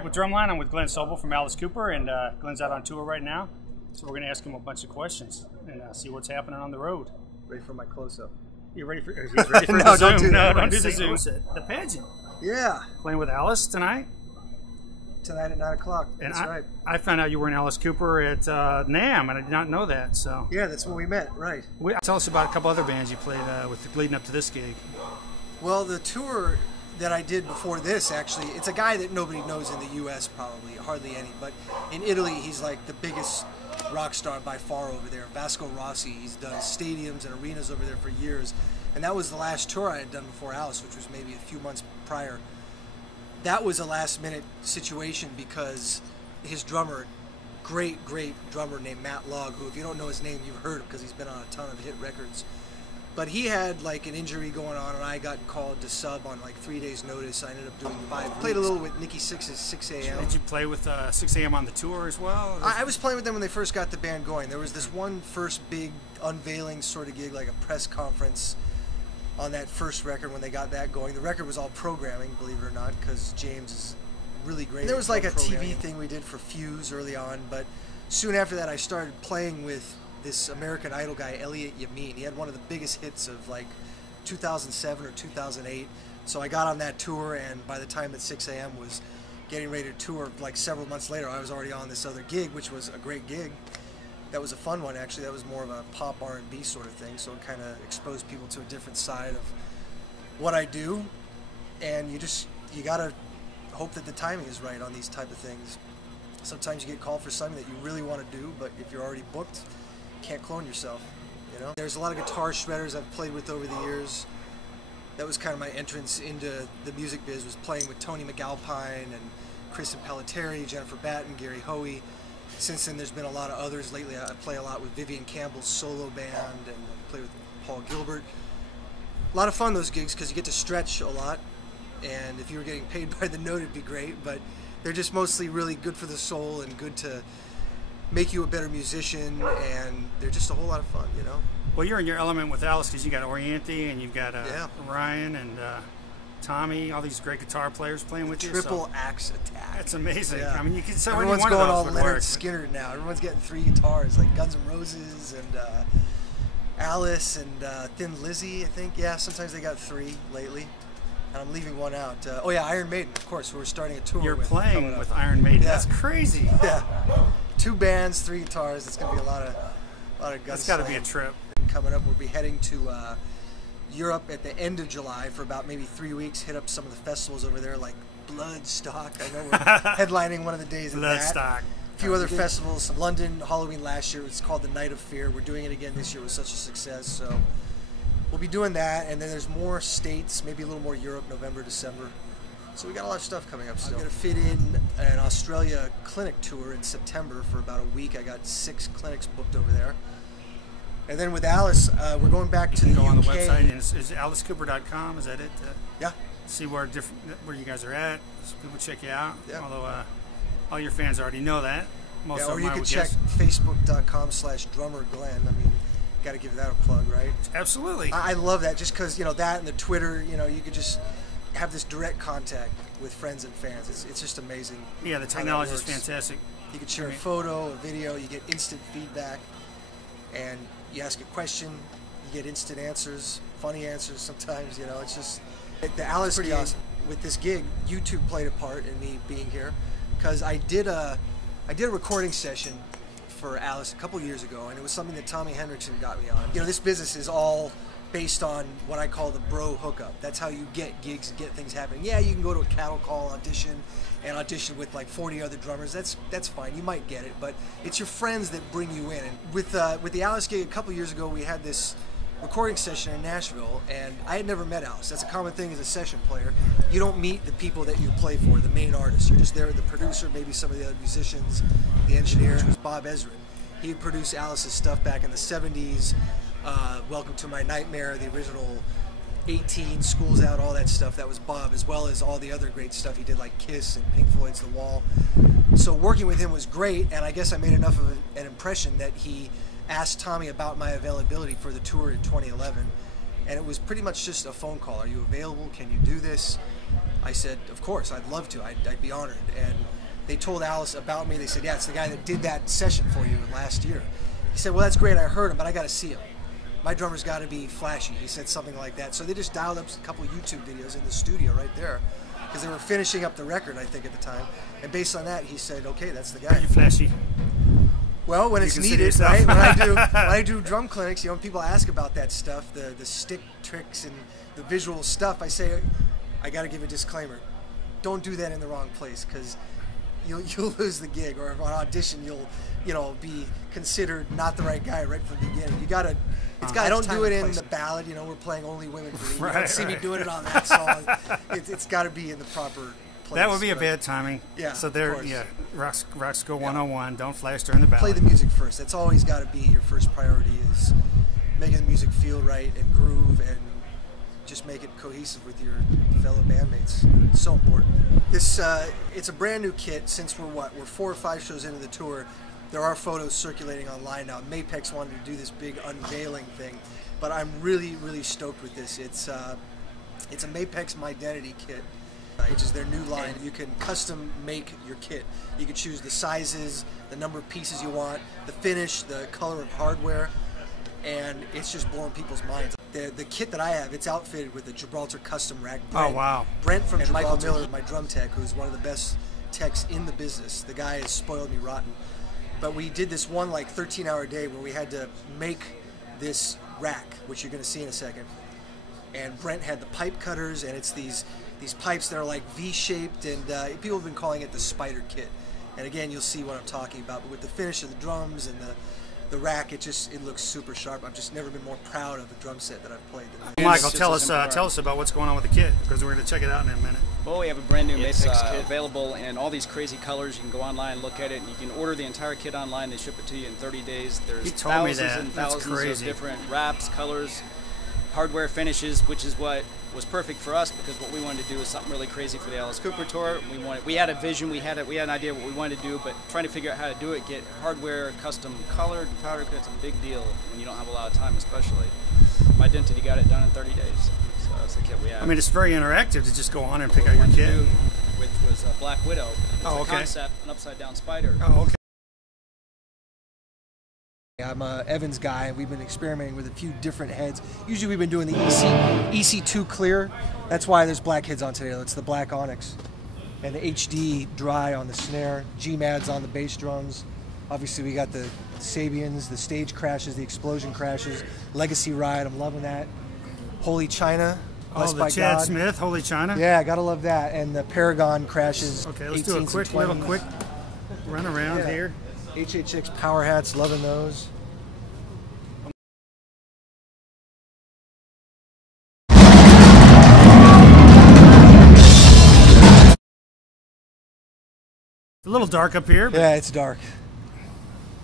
Mike with Drumline. I'm with Glen Sobel from Alice Cooper, and Glen's out on tour right now. So we're going to ask him a bunch of questions and see what's happening on the road. Ready for my close-up. You ready for? He's ready for No, the don't Zoom. do that. No, don't do the St. Zoom. The pageant. Yeah. Playing with Alice tonight. Tonight at 9 o'clock. And That's right. I found out you were in Alice Cooper at NAMM, and I did not know that. So yeah, that's when we met. Right. Tell us about a couple other bands you played with leading up to this gig. Well, the tour that I did before this, actually, it's a guy that nobody knows in the U.S. probably, hardly any. But in Italy, he's like the biggest rock star by far over there. Vasco Rossi. He's done stadiums and arenas over there for years. And that was the last tour I had done before Alice, which was maybe a few months prior. That was a last-minute situation because his drummer, great drummer named Matt Logg, who if you don't know his name, you've heard him because he's been on a ton of hit records. But he had like an injury going on, and I got called to sub on like 3 days' notice. I ended up doing 5 weeks. Played a little with Nikki Sixx's 6 a.m. Did you play with 6 a.m. on the tour as well? I was playing with them when they first got the band going. There was this one first big unveiling sort of gig, like a press conference on that first record when they got that going. The record was all programming, believe it or not, because James is really great. And there was like a TV thing we did for Fuse early on, but soon after that I started playing with this American Idol guy, Elliot Yamin. He had one of the biggest hits of like 2007 or 2008. So I got on that tour, and by the time that 6 a.m. was getting ready to tour, like several months later, I was already on this other gig, which was a great gig. That was a fun one, actually. That was more of a pop R&B sort of thing, so it kind of exposed people to a different side of what I do. And you gotta hope that the timing is right on these type of things. Sometimes you get called for something that you really want to do, but if you're already booked, you can't clone yourself, you know? There's a lot of guitar shredders I've played with over the years. That was kind of my entrance into the music biz, was playing with Tony McAlpine and Chris Impellitteri, Jennifer Batten, Gary Hoey. Since then, there's been a lot of others. Lately, I play a lot with Vivian Campbell's solo band, and I play with Paul Gilbert. A lot of fun, those gigs, because you get to stretch a lot, and if you were getting paid by the note, it'd be great, but they're just mostly really good for the soul and good to make you a better musician, and they're just a whole lot of fun, you know? Well, you're in your element with Alice because you got Oriente, and you've got Ryan, and Tommy, all these great guitar players playing with you. Triple axe attack. That's amazing. Yeah. I mean, you can say everyone's one going of those all would Leonard work. Skinner now. Everyone's getting 3 guitars, like Guns N' Roses and Alice and Thin Lizzy, I think. Yeah, sometimes they got 3 lately. And I'm leaving one out. Oh yeah, Iron Maiden, of course. We're starting a tour. You're with playing with Iron Maiden. Yeah. That's crazy. Yeah, 2 bands, 3 guitars. It's gonna be a lot of guns. That's got to be a trip. Coming up, we'll be heading to Europe at the end of July for about maybe 3 weeks. Hit up some of the festivals over there, like Bloodstock. I know we're headlining one of the days of that. Bloodstock. A few other festivals. London, Halloween last year. It's called the Night of Fear. We're doing it again this year. It was such a success. So we'll be doing that, and then there's more states, maybe a little more Europe, November, December. So we got a lot of stuff coming up still. I'm going to fit in an Australia clinic tour in September for about a week. I got 6 clinics booked over there. And then with Alice, we're going back to the UK. Go on the website, and is alicecooper.com, is that it? Yeah. See where you guys are at, so people check you out. Yeah. Although all your fans already know that. Most of or them, you I can would check guess. facebook.com/drummerglenn. I mean, got to give that a plug, right? Absolutely. I love that, just because, you know, that and the Twitter, you know, you could just have this direct contact with friends and fans. It's just amazing. Yeah, the technology is fantastic. You could share a photo, a video, you get instant feedback, and you ask a question, you get instant answers, funny answers sometimes, you know. It's just, the Alice gig, awesome. With this gig, YouTube played a part in me being here, because I did a recording session for Alice a couple years ago, and it was something that Tommy Hendrickson got me on. You know, this business is all based on what I call the bro hookup. That's how you get gigs and get things happening. Yeah, you can go to a cattle call audition and audition with like 40 other drummers. That's fine. You might get it, but it's your friends that bring you in. And with the Alice gig a couple years ago, we had this recording session in Nashville, and I had never met Alice. That's a common thing as a session player. You don't meet the people that you play for, the main artists. You're just there with the producer, maybe some of the other musicians, the engineer, which was Bob Ezrin. He had produced Alice's stuff back in the 70s. Welcome to My Nightmare, the original 18, School's Out, all that stuff. That was Bob, as well as all the other great stuff he did, like Kiss and Pink Floyd's The Wall. So working with him was great, and I guess I made enough of an impression that he asked Tommy about my availability for the tour in 2011. and it was pretty much just a phone call. Are you available? Can you do this? I said, of course, I'd love to. I'd be honored. And they told Alice about me. They said, yeah, it's the guy that did that session for you last year. He said, well, that's great. I heard him, but I got to see him. My drummer's got to be flashy. He said something like that. So they just dialed up a couple of YouTube videos in the studio right there, because they were finishing up the record, I think, at the time. And based on that, he said, okay, that's the guy. Are you flashy? Well, when it's needed, right? When I do drum clinics, when people ask about that stuff, the stick tricks and the visual stuff, I say, I got to give a disclaimer. Don't do that in the wrong place, because you'll lose the gig, or if on audition you'll be considered not the right guy right from the beginning. You gotta. I don't do it in the ballad. We're playing Only Women Bleed. You don't see me doing it on that song. It's got to be in the proper place. That would be a bad timing. Yeah. So there, rock school 101. Don't flash during the ballad. Play the music first. That's always got to be your first priority, is making the music feel right and groove, and just make it cohesive with your fellow bandmates. It's so important. It's a brand new kit. Since we're 4 or 5 shows into the tour, there are photos circulating online now. Mapex wanted to do this big unveiling thing, but I'm really, really stoked with this. It's a Mapex My Identity kit, which is their new line. You can custom make your kit. You can choose the sizes, the number of pieces you want, the finish, the color of hardware, and it's just blowing people's minds. The kit that I have, it's outfitted with a Gibraltar custom rack. Oh, wow. Brent from Gibraltar, Michael Miller, my drum tech, who's one of the best techs in the business. The guy has spoiled me rotten. But we did this one 13-hour day where we had to make this rack, which you're going to see in a second. And Brent had the pipe cutters, and it's these pipes that are like V-shaped, and people have been calling it the spider kit. And again, you'll see what I'm talking about. But with the finish of the drums and the rack, it looks super sharp. I've just never been more proud of the drum set that I've played than Michael, tell us about what's going on with the kit, because we're going to check it out in a minute. Well, we have a brand new Mapex kit available in all these crazy colors. You can go online and look at it, and you can order the entire kit online. They ship it to you in 30 days. There's thousands and thousands of different wraps, colors, hardware, finishes, which is what was perfect for us, because what we wanted to do was something really crazy for the Alice Cooper tour. We had a vision, we had an idea of what we wanted to do, but trying to figure out how to do it, get hardware custom colored powder, it's a big deal when you don't have a lot of time, especially. My Identity got it done in 30 days, so that's the kit we have. I mean, it's very interactive to just go on and pick out your kit. Which was a Black Widow. It's a concept, an upside down spider. Oh, okay. I'm a Evans guy, and we've been experimenting with a few different heads. Usually we've been doing the EC2 clear. That's why there's black heads on today. It's the black onyx. And the HD dry on the snare, G-Mads on the bass drums. Obviously we got the Sabians, the stage crashes, the explosion crashes, Legacy Ride, I'm loving that. Holy China, Blessed by Chad God. Smith, Holy China. Yeah, gotta love that. And the Paragon crashes. Okay, let's do a quick run around here. HHX power hats, loving those. It's a little dark up here. Yeah, it's dark.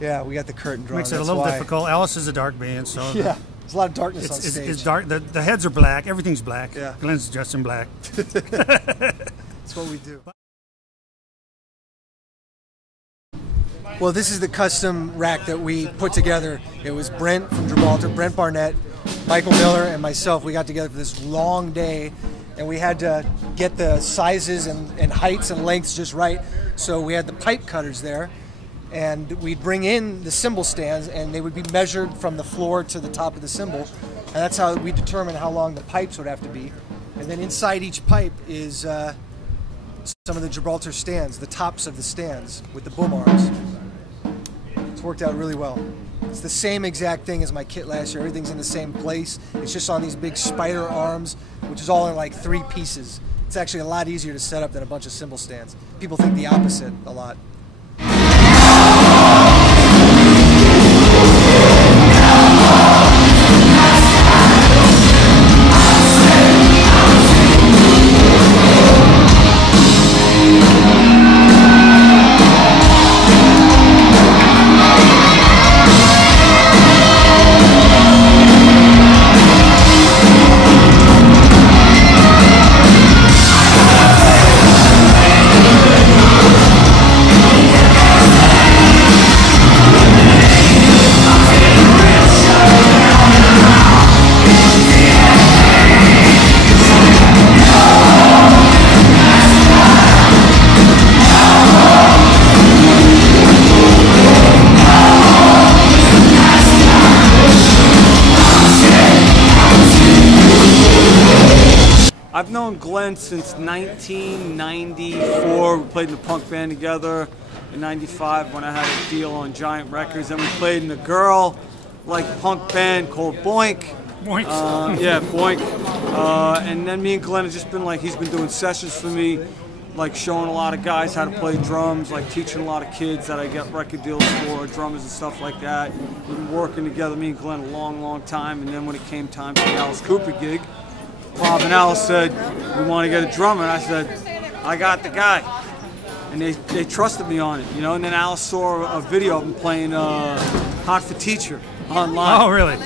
Yeah, we got the curtain drawn. Makes it a little difficult. Alice is a dark band, so yeah, there's a lot of darkness on stage. It's dark. The heads are black. Everything's black. Yeah. Glen's dressed in black. That's what we do. Well, this is the custom rack that we put together. It was Brent from Gibraltar, Brent Barnett, Michael Miller, and myself. We got together for this long day, and we had to get the sizes and heights and lengths just right. So we had the pipe cutters there, and we'd bring in the cymbal stands, and they would be measured from the floor to the top of the cymbal, and that's how we determine how long the pipes would have to be. And then inside each pipe is some of the Gibraltar stands, the tops of the stands with the boom arms. It's worked out really well. It's the same exact thing as my kit last year. Everything's in the same place. It's just on these big spider arms, which is all in like 3 pieces. It's actually a lot easier to set up than a bunch of cymbal stands. People think the opposite a lot. I've known Glen since 1994. We played in the punk band together. In 95 when I had a deal on Giant Records. Then we played in a girl-like punk band called Boink. Boink. Yeah, Boink. And then me and Glen have just been like, he's been doing sessions for me, like showing a lot of guys how to play drums, like teaching a lot of kids that I get record deals for, drummers and stuff like that. We've been working together, me and Glen, a long, long time. And then when it came time for the Alice Cooper gig, Bob and Alice said, we want to get a drummer. And I said, I got the guy. And they trusted me on it, you know. And then Alice saw a video of him playing Hot for Teacher online. Oh, really?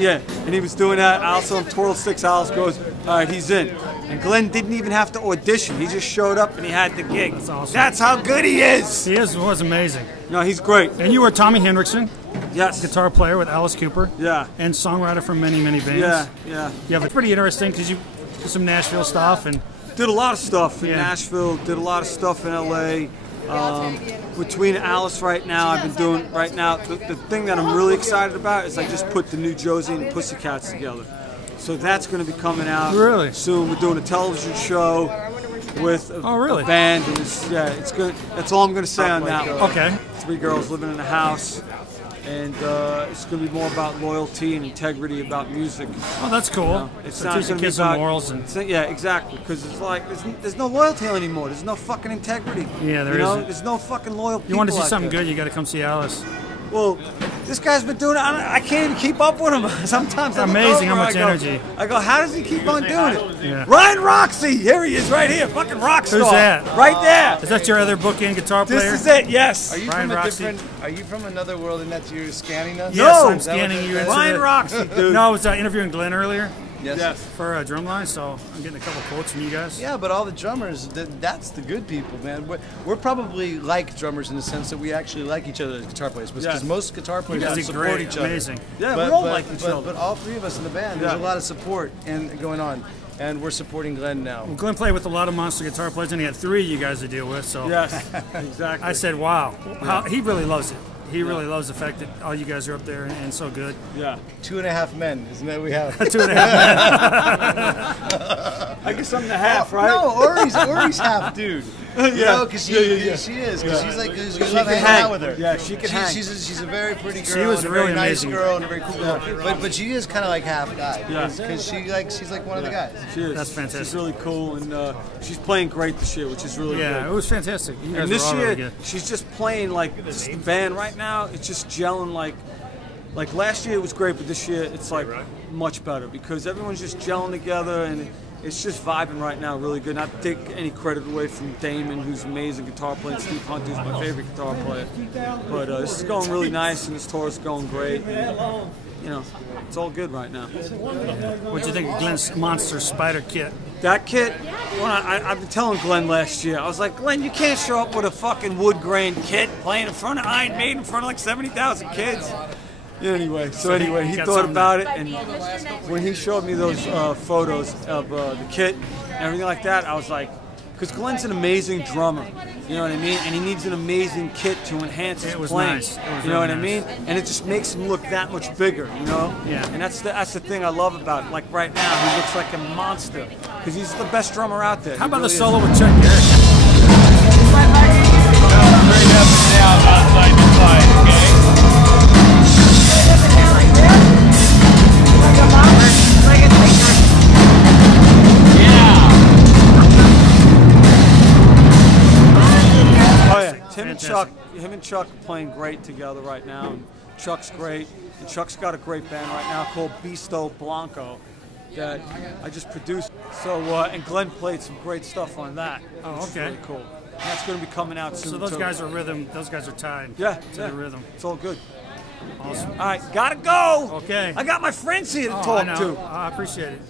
Yeah, and he was doing that. Alice saw him twirl sticks. Alice goes, all right, he's in. And Glen didn't even have to audition. He just showed up and he had the gig. That's awesome. That's how good he is. He was amazing. No, he's great. And you were Tommy Hendrickson. Yes. Guitar player with Alice Cooper. Yeah. And songwriter for many, many bands. Yeah, yeah. Yeah, it's pretty interesting because you do some Nashville stuff and did a lot of stuff in Nashville. Did a lot of stuff in LA. Between Alice right now, I've been doing the thing that I'm really excited about is I just put the New Josie and the Pussycats together. So that's going to be coming out soon. We're doing a television show with a band. And it's good. That's all I'm going to say on that one. Okay. 3 girls living in a house. And it's going to be more about loyalty and integrity about music. Oh, that's cool. You know, it's not going to be about morals and yeah, exactly. Because it's like there's no loyalty anymore. There's no fucking integrity. Yeah, there isn't. There's no fucking loyal people. You want to see something good, you got to come see Alice. Well, this guy's been doing it. I can't even keep up with him. Sometimes it's amazing how much energy. I go, how does he keep on doing it? Yeah. Ryan Roxy, here he is, right here, fucking rock star. Who's that? Right there. Is that your other bookend guitar player? This is it. Yes. Are you Are you from another world, and that's you're scanning us? Yes, I'm scanning you. Ryan Roxy, dude. No, I was interviewing Glen earlier. Yes. For a Drumline, so I'm getting a couple quotes from you guys. Yeah, but all the drummers, that's the good people, man. We're probably like drummers in the sense that we actually like each other as guitar players, because most guitar players don't support each other. Amazing. Yeah, we all like each other. But all 3 of us in the band, there's a lot of support going on. And we're supporting Glen now. Well, Glen played with a lot of monster guitar players, and he had 3 you guys to deal with. So yes, exactly. I said, wow. He really loves it. He really loves the fact that all you guys are up there and so good. Yeah. 2.5 men, isn't that we have? 2.5 men. I guess I'm the half, right? No, Ori's half, dude. You know, because she is. Because she's like, you love hanging out with her. Yeah, she can hang. She's a very pretty girl. She was and a really very nice amazing. girl and a very cool girl. But she is kind of like half guy. Yeah. Because she's like one of the guys. She is. That's fantastic. She's really cool, and she's playing great this year, which is really good. Yeah, it was fantastic. You guys and this were all year, really good. she's just playing like just the band right now. It's just gelling like last year it was great, but this year it's like much better because everyone's just gelling together and it's just vibing right now really good. Not to take any credit away from Damon, who's an amazing guitar player, and Steve Hunter, who's my favorite guitar player. But this is going really nice and this tour is going great. And, you know, it's all good right now. What'd you think of Glen's Monster Spider kit? That kit, I've been telling Glen last year, I was like, Glen, you can't show up with a fucking wood grain kit playing in front of Iron Maiden, in front of like 70,000 kids. Anyway, he thought about it, and when he showed me those photos of the kit and everything like that, I was like, because Glen's an amazing drummer, you know what I mean? And he needs an amazing kit to enhance his playing. Nice. You know what I mean? And it just makes him look that much bigger, you know? Yeah. And that's the thing I love about it. Like right now, he looks like a monster because he's the best drummer out there. How about the solo with Chuck Garrett? Outside the fight, okay? Him and Chuck are playing great together right now. And Chuck's great, and Chuck's got a great band right now called Bisto Blanco that I just produced. So and Glen played some great stuff on that. Oh, okay. Really cool. And that's going to be coming out soon. So those too. guys are rhythm. Those guys are tied. To the rhythm. It's all good. Awesome. All right, gotta go. Okay. I got my friends here to talk to. I appreciate it.